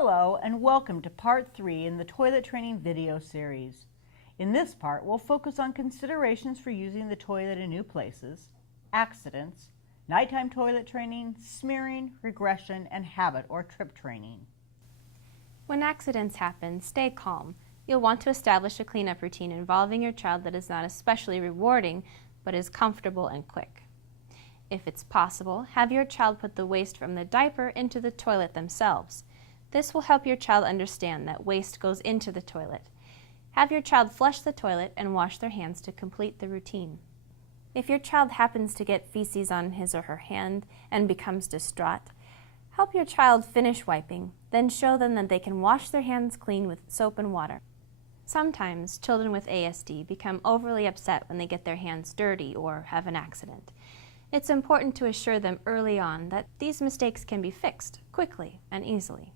Hello and welcome to part 3 in the toilet training video series. In this part, we'll focus on considerations for using the toilet in new places, accidents, nighttime toilet training, smearing, regression, and habit or trip training. When accidents happen, stay calm. You'll want to establish a cleanup routine involving your child that is not especially rewarding, but is comfortable and quick. If it's possible, have your child put the waste from the diaper into the toilet themselves. This will help your child understand that waste goes into the toilet. Have your child flush the toilet and wash their hands to complete the routine. If your child happens to get feces on his or her hand and becomes distraught, help your child finish wiping, then show them that they can wash their hands clean with soap and water. Sometimes children with ASD become overly upset when they get their hands dirty or have an accident. It's important to assure them early on that these mistakes can be fixed quickly and easily.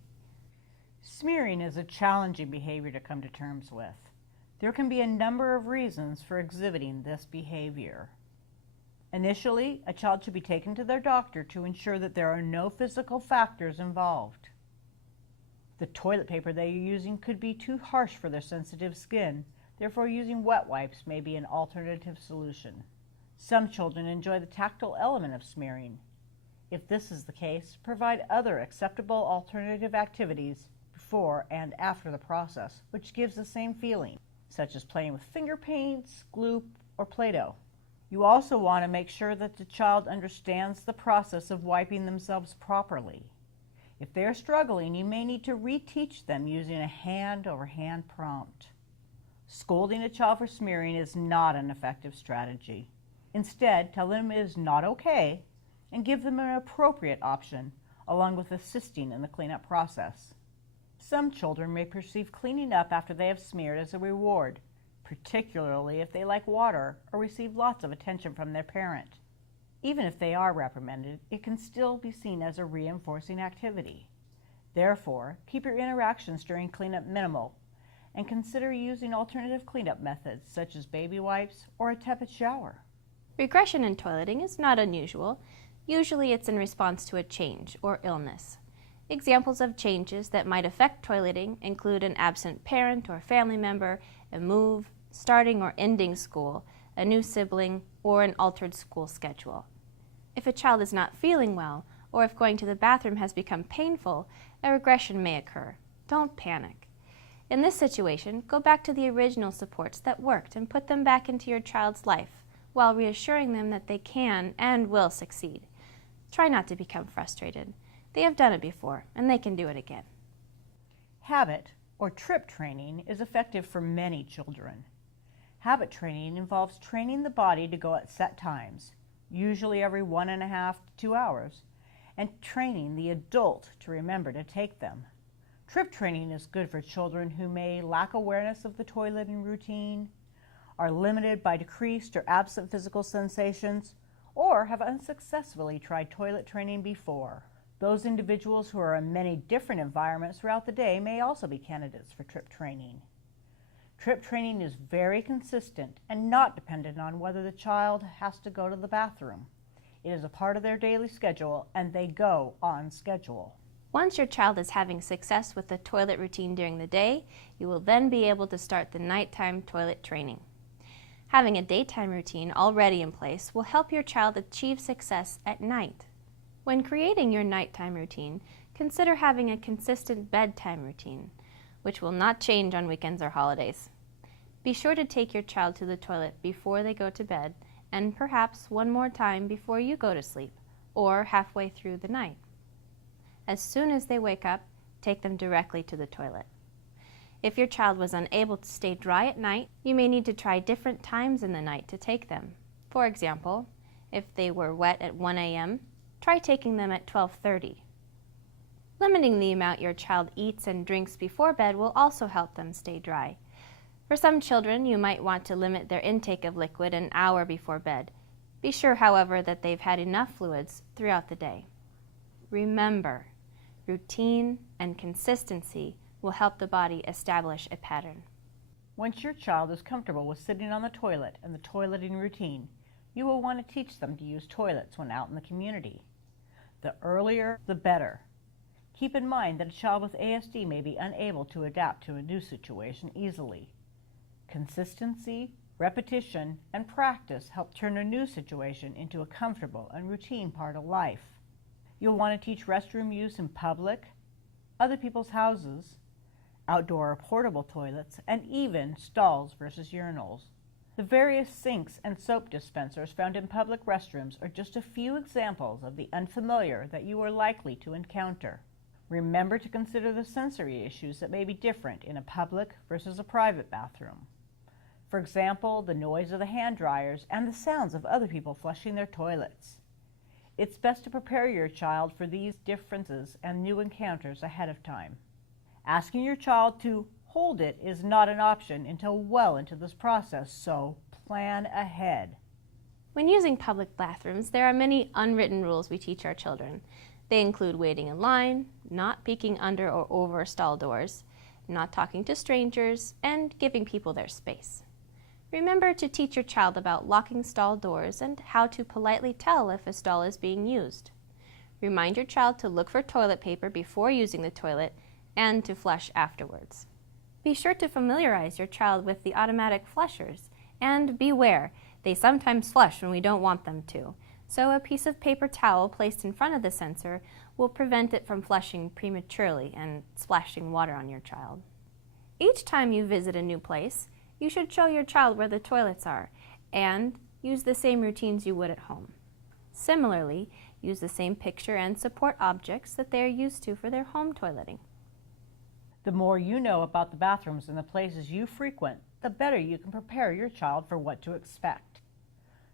Smearing is a challenging behavior to come to terms with. There can be a number of reasons for exhibiting this behavior. Initially, a child should be taken to their doctor to ensure that there are no physical factors involved. The toilet paper they are using could be too harsh for their sensitive skin, therefore using wet wipes may be an alternative solution. Some children enjoy the tactile element of smearing. If this is the case, provide other acceptable alternative activities before and after the process, which gives the same feeling, such as playing with finger paints, glue, or Play-Doh. You also want to make sure that the child understands the process of wiping themselves properly. If they are struggling, you may need to reteach them using a hand-over-hand prompt. Scolding a child for smearing is not an effective strategy. Instead, tell them it is not okay and give them an appropriate option, along with assisting in the cleanup process. Some children may perceive cleaning up after they have smeared as a reward, particularly if they like water or receive lots of attention from their parent. Even if they are reprimanded, it can still be seen as a reinforcing activity. Therefore, keep your interactions during cleanup minimal and consider using alternative cleanup methods such as baby wipes or a tepid shower. Regression in toileting is not unusual. Usually it's in response to a change or illness. Examples of changes that might affect toileting include an absent parent or family member, a move, starting or ending school, a new sibling, or an altered school schedule. If a child is not feeling well, or if going to the bathroom has become painful, a regression may occur. Don't panic. In this situation, go back to the original supports that worked and put them back into your child's life, while reassuring them that they can and will succeed. Try not to become frustrated. They have done it before, and they can do it again. Habit, or trip training, is effective for many children. Habit training involves training the body to go at set times, usually every 1.5 to 2 hours, and training the adult to remember to take them. Trip training is good for children who may lack awareness of the toilet and routine, are limited by decreased or absent physical sensations, or have unsuccessfully tried toilet training before. Those individuals who are in many different environments throughout the day may also be candidates for trip training. Trip training is very consistent and not dependent on whether the child has to go to the bathroom. It is a part of their daily schedule and they go on schedule. Once your child is having success with the toilet routine during the day, you will then be able to start the nighttime toilet training. Having a daytime routine already in place will help your child achieve success at night. When creating your nighttime routine, consider having a consistent bedtime routine, which will not change on weekends or holidays. Be sure to take your child to the toilet before they go to bed and perhaps one more time before you go to sleep or halfway through the night. As soon as they wake up, take them directly to the toilet. If your child was unable to stay dry at night, you may need to try different times in the night to take them. For example, if they were wet at 1 a.m., try taking them at 12:30. Limiting the amount your child eats and drinks before bed will also help them stay dry. For some children, you might want to limit their intake of liquid an hour before bed. Be sure, however, that they've had enough fluids throughout the day. Remember, routine and consistency will help the body establish a pattern. Once your child is comfortable with sitting on the toilet and the toileting routine, you will want to teach them to use toilets when out in the community. The earlier, the better. Keep in mind that a child with ASD may be unable to adapt to a new situation easily. Consistency, repetition, and practice help turn a new situation into a comfortable and routine part of life. You'll want to teach restroom use in public, other people's houses, outdoor or portable toilets, and even stalls versus urinals. The various sinks and soap dispensers found in public restrooms are just a few examples of the unfamiliar that you are likely to encounter. Remember to consider the sensory issues that may be different in a public versus a private bathroom. For example, the noise of the hand dryers and the sounds of other people flushing their toilets. It's best to prepare your child for these differences and new encounters ahead of time. Asking your child to hold it is not an option until well into this process, so plan ahead. When using public bathrooms, there are many unwritten rules we teach our children. They include waiting in line, not peeking under or over stall doors, not talking to strangers, and giving people their space. Remember to teach your child about locking stall doors and how to politely tell if a stall is being used. Remind your child to look for toilet paper before using the toilet and to flush afterwards. Be sure to familiarize your child with the automatic flushers, and beware, they sometimes flush when we don't want them to. So a piece of paper towel placed in front of the sensor will prevent it from flushing prematurely and splashing water on your child. Each time you visit a new place, you should show your child where the toilets are and use the same routines you would at home. Similarly, use the same picture and support objects that they are used to for their home toileting. The more you know about the bathrooms and the places you frequent, the better you can prepare your child for what to expect.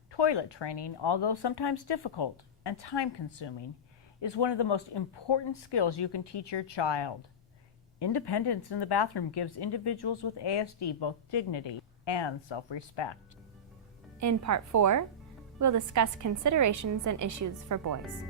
Toilet training, although sometimes difficult and time-consuming, is one of the most important skills you can teach your child. Independence in the bathroom gives individuals with ASD both dignity and self-respect. In Part 4, we'll discuss considerations and issues for boys.